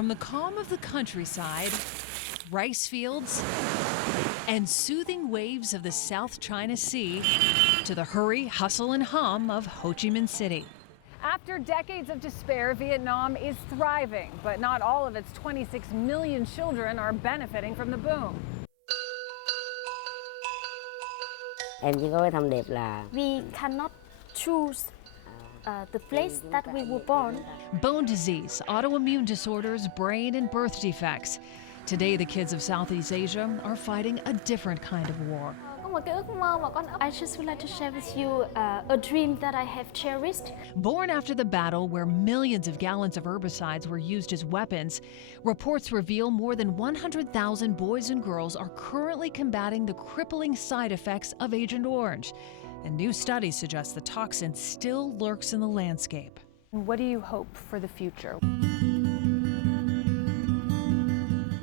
From the calm of the countryside, rice fields, and soothing waves of the South China Sea to the hurry, hustle, and hum of Ho Chi Minh City. After decades of despair, Vietnam is thriving, but not all of its 26 million children are benefiting from the boom. Em chỉ có cái thông điệp là we cannot choose the place that we were born. Bone disease, autoimmune disorders, brain and birth defects. Today, the kids of Southeast Asia are fighting a different kind of war. I just would like to share with you a dream that I have cherished. Born after the battle where millions of gallons of herbicides were used as weapons, reports reveal more than 100,000 boys and girls are currently combating the crippling side effects of Agent Orange. And new studies suggest the toxin still lurks in the landscape. What do you hope for the future?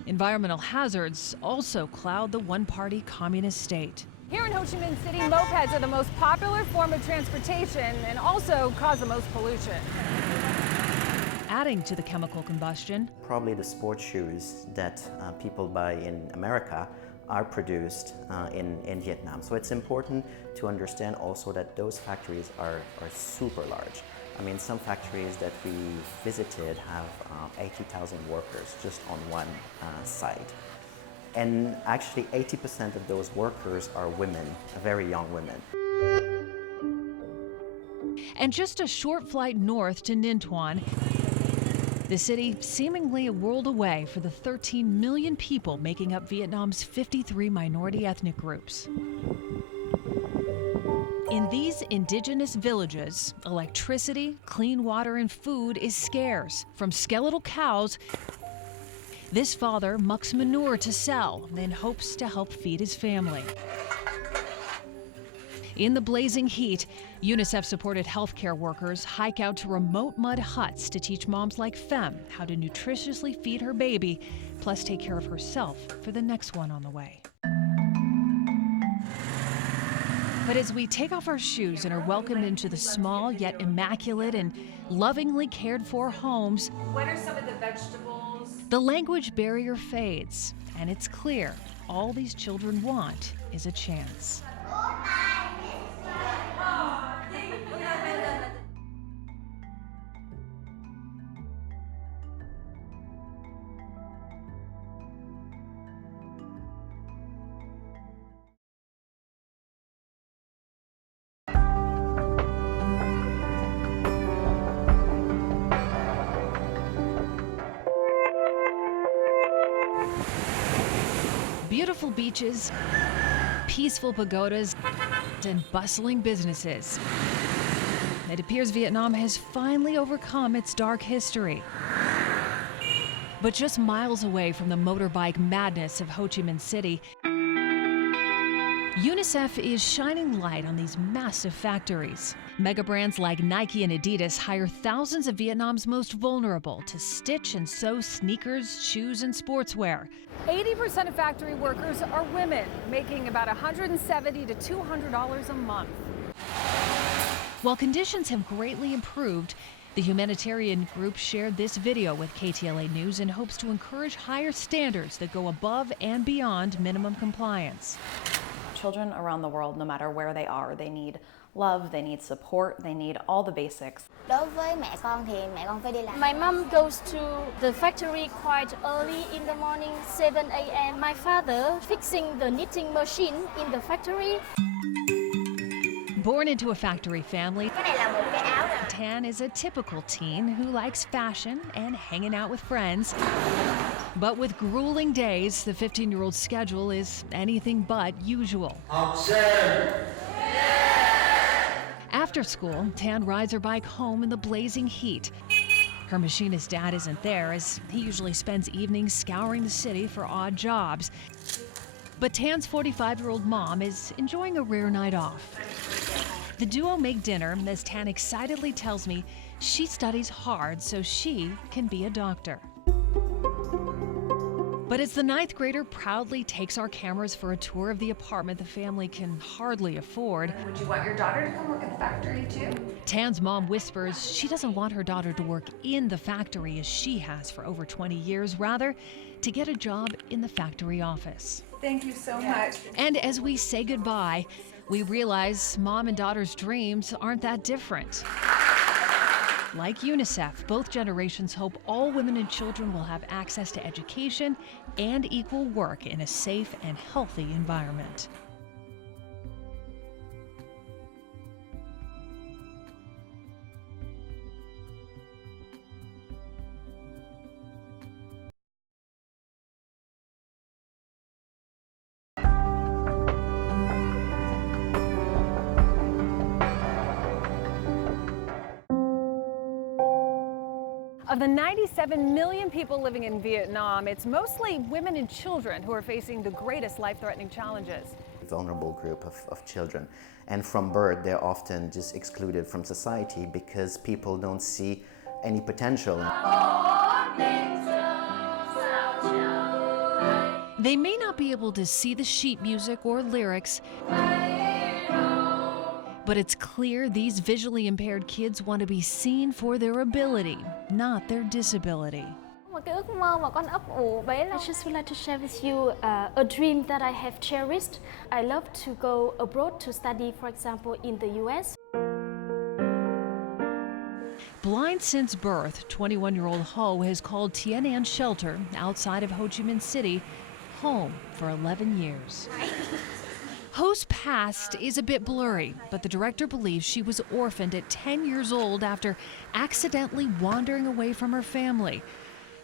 Environmental hazards also cloud the one-party communist state. Here in Ho Chi Minh City, mopeds are the most popular form of transportation and also cause the most pollution. Adding to the chemical combustion, probably the sports shoes that people buy in America are produced in Vietnam. So it's important to understand also that those factories are super large. I mean, some factories that we visited have 80,000 workers just on one site. And actually 80% of those workers are women, very young women. And just a short flight north to Ninh Thuan, the city seemingly a world away for the 13 million people making up Vietnam's 53 minority ethnic groups. In these indigenous villages, electricity, clean water, and food is scarce. From skeletal cows, this father mucks manure to sell and hopes to help feed his family. In the blazing heat, UNICEF-supported healthcare workers hike out to remote mud huts to teach moms like Fem how to nutritiously feed her baby, plus take care of herself for the next one on the way. But as we take off our shoes and are welcomed into the small yet immaculate and lovingly cared for homes, What are some of the vegetables? the language barrier fades, and it's clear all these children want is a chance. Beautiful beaches, peaceful pagodas, and bustling businesses. It appears Vietnam has finally overcome its dark history. But just miles away from the motorbike madness of Ho Chi Minh City, UNICEF is shining light on these massive factories. Mega brands like Nike and Adidas hire thousands of Vietnam's most vulnerable to stitch and sew sneakers, shoes, and sportswear. 80% of factory workers are women, making about $170 to $200 a month. While conditions have greatly improved, the humanitarian group shared this video with KTLA News in hopes to encourage higher standards that go above and beyond minimum compliance. Children around the world, no matter where they are, they need love, they need support, they need all the basics. Đối với mẹ con thì mẹ con phải đi làm. My mom goes to the factory quite early in the morning, 7 a.m. My father fixing the knitting machine in the factory. Born into a factory family, Cái này là một cái áo nè. Tan is a typical teen who likes fashion and hanging out with friends. But with grueling days, the 15-year-old's schedule is anything but usual. After school, Tan rides her bike home in the blazing heat. Her machinist dad isn't there, as he usually spends evenings scouring the city for odd jobs. But Tan's 45-year-old mom is enjoying a rare night off. The duo make dinner as Tan excitedly tells me she studies hard so she can be a doctor. But But as the 9th grader proudly takes our cameras for a tour of the apartment the family can hardly afford, Would you want your daughter to come work at the factory too? Tan's mom whispers she doesn't want her daughter to work in the factory as she has for over 20 years, rather to get a job in the factory office. Thank you so much. And as we say goodbye, we realize mom and daughter's dreams aren't that different. Like UNICEF, both generations hope all women and children will have access to education and equal work in a safe and healthy environment. Of the 97 million people living in Vietnam, it's mostly women and children who are facing the greatest life-threatening challenges. Vulnerable group of children, and from birth they're often just excluded from society because people don't see any potential. They may not be able to see the sheet music or lyrics, but it's clear these visually impaired kids want to be seen for their ability, not their disability. I just would like to share with you a dream that I have cherished. I love to go abroad to study, for example, in the US. Blind since birth, 21-year-old Ho has called Tien An Shelter outside of Ho Chi Minh City home for 11 years. Ho's past is a bit blurry, but the director believes she was orphaned at 10 years old after accidentally wandering away from her family.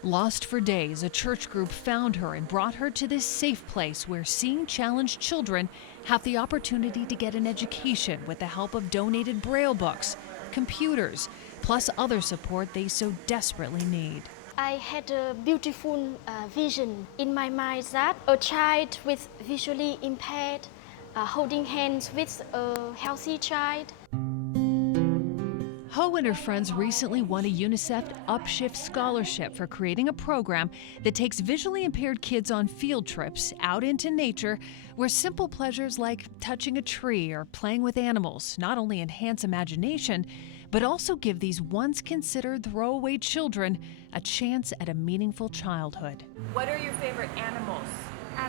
Lost for days, a church group found her and brought her to this safe place where seeing challenged children have the opportunity to get an education with the help of donated Braille books, computers, plus other support they so desperately need. I had a beautiful vision in my mind that a child with visually impaired holding hands with a healthy child. Ho and her friends recently won a UNICEF Upshift scholarship for creating a program that takes visually impaired kids on field trips out into nature where simple pleasures like touching a tree or playing with animals not only enhance imagination, but also give these once considered throwaway children a chance at a meaningful childhood. What are your favorite animals?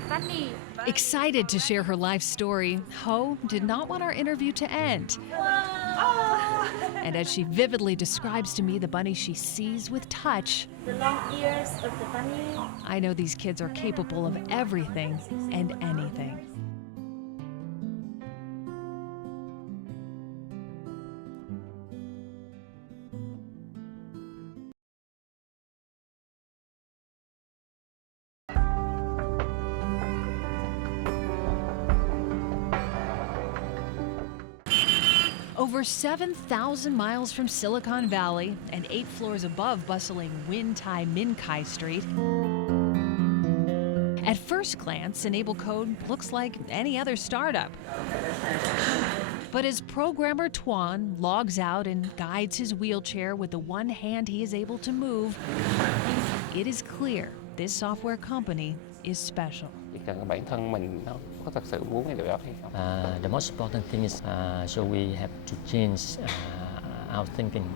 Bunny. Excited to share her life story, Ho did not want our interview to end. And as she vividly describes to me the bunny she sees with touch, The long ears of the bunny. I know these kids are capable of everything and anything. Over 7,000 miles from Silicon Valley and 8 floors above bustling Win Tai Min Kai Street. At first glance, Enable Code looks like any other startup. But as programmer Tuan logs out and guides his wheelchair with the one hand he is able to move, it is clear this software company is special. The most important thing is so we have to change our thinking.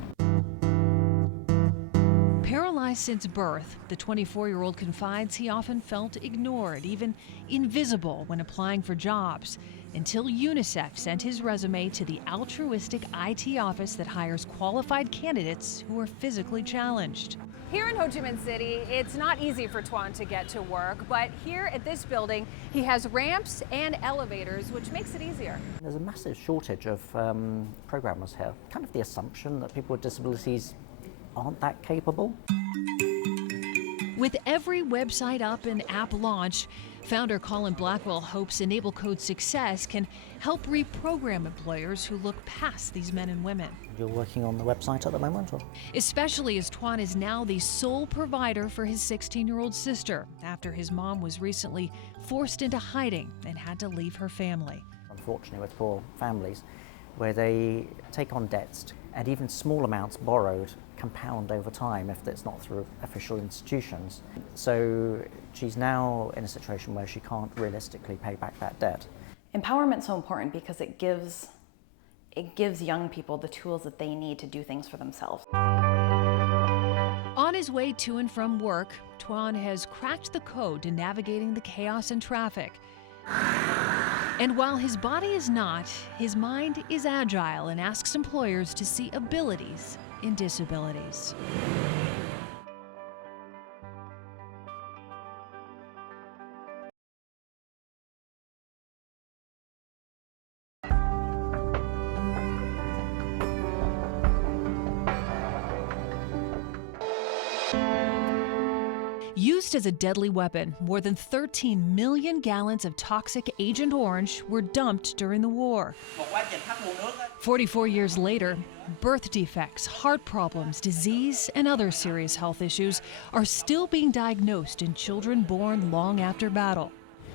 Paralyzed since birth, the 24-year-old confides he often felt ignored, even invisible when applying for jobs, until UNICEF sent his resume to the altruistic IT office that hires qualified candidates who are physically challenged. Here in Ho Chi Minh City, it's not easy for Tuan to get to work, but here at this building, he has ramps and elevators, which makes it easier. There's a massive shortage of programmers here. Kind of the assumption that people with disabilities aren't that capable. With every website up and app launched, founder Colin Blackwell hopes Enable Code's success can help reprogram employers who look past these men and women. You're working on the website at the moment? Or? Especially as Tuan is now the sole provider for his 16-year-old sister after his mom was recently forced into hiding and had to leave her family. Unfortunately, with poor families, where they take on debts And even small amounts borrowed compound over time if it's not through official institutions. So she's now in a situation where she can't realistically pay back that debt. Empowerment's so important because it gives young people the tools that they need to do things for themselves. On his way to and from work, Tuan has cracked the code to navigating the chaos and traffic. And while his body is not, his mind is agile and asks employers to see abilities in disabilities. Used as a deadly weapon, more than 13 million gallons of toxic Agent Orange were dumped during the war. 44 years later, birth defects, heart problems, disease, and other serious health issues are still being diagnosed in children born long after battle.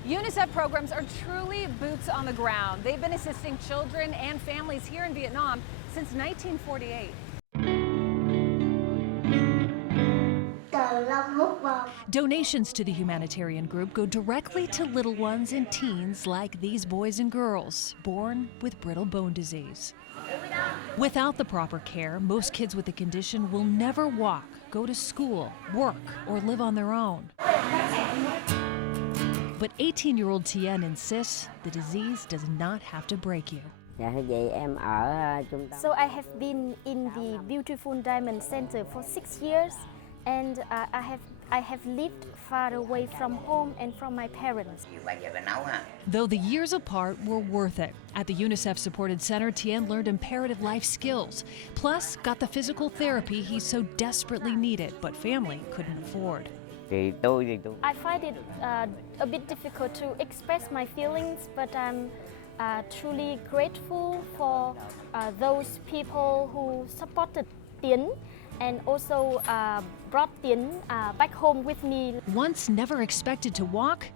UNICEF programs are truly boots on the ground. They've been assisting children and families here in Vietnam since 1948. Donations to the humanitarian group go directly to little ones and teens like these boys and girls born with brittle bone disease. Without the proper care, most kids with the condition will never walk, go to school, work, or live on their own. But 18-year-old Tien insists the disease does not have to break you. So I have been in the Beautiful Diamond Center for 6 years, and I have lived far away from home and from my parents. Though the years apart were worth it. At the UNICEF-supported center, Tien learned imperative life skills, plus got the physical therapy he so desperately needed, but family couldn't afford. I find it a bit difficult to express my feelings, but I'm truly grateful for those people who supported Tien and also brought Tien back home with me. Once never expected to walk,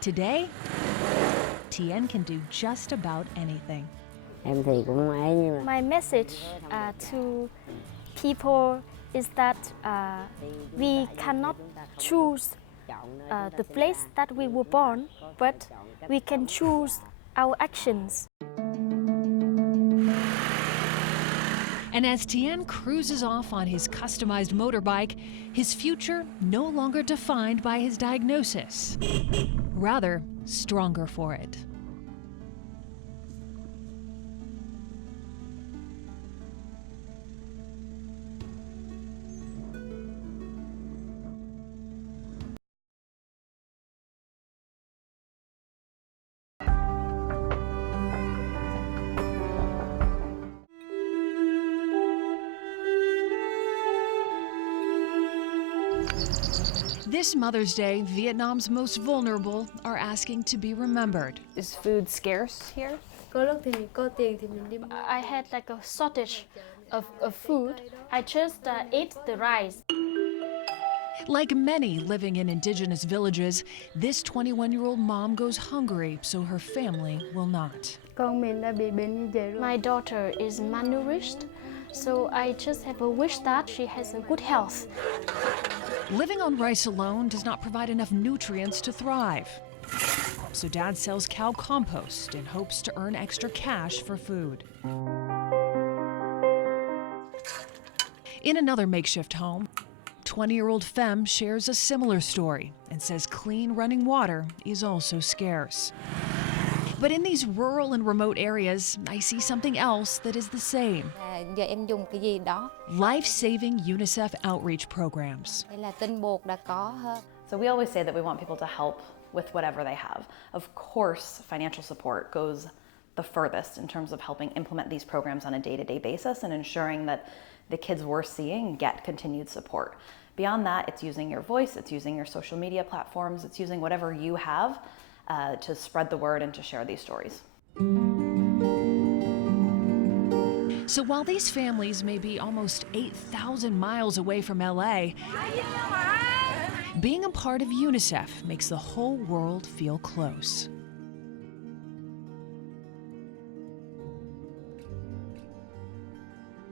today, Tien can do just about anything. My message to people is that we cannot choose the place that we were born, but we can choose our actions. And as Tien cruises off on his customized motorbike, his future no longer defined by his diagnosis, rather stronger for it. This Mother's Day, Vietnam's most vulnerable are asking to be remembered. Is food scarce here? I had like a shortage of food. I just ate the rice. Like many living in indigenous villages, this 21-year-old mom goes hungry so her family will not. My daughter is malnourished, so I just have a wish that she has a good health. Living on rice alone does not provide enough nutrients to thrive. So Dad sells cow compost and hopes to earn extra cash for food. In another makeshift home, 20-year-old Femme shares a similar story and says clean running water is also scarce. But in these rural and remote areas, I see something else that is the same. Life-saving UNICEF outreach programs. So we always say that we want people to help with whatever they have. Of course, financial support goes the furthest in terms of helping implement these programs on a day-to-day basis and ensuring that the kids we're seeing get continued support. Beyond that, it's using your voice, it's using your social media platforms, it's using whatever you have to spread the word and to share these stories. So while these families may be almost 8,000 miles away from LA, being a part of UNICEF makes the whole world feel close.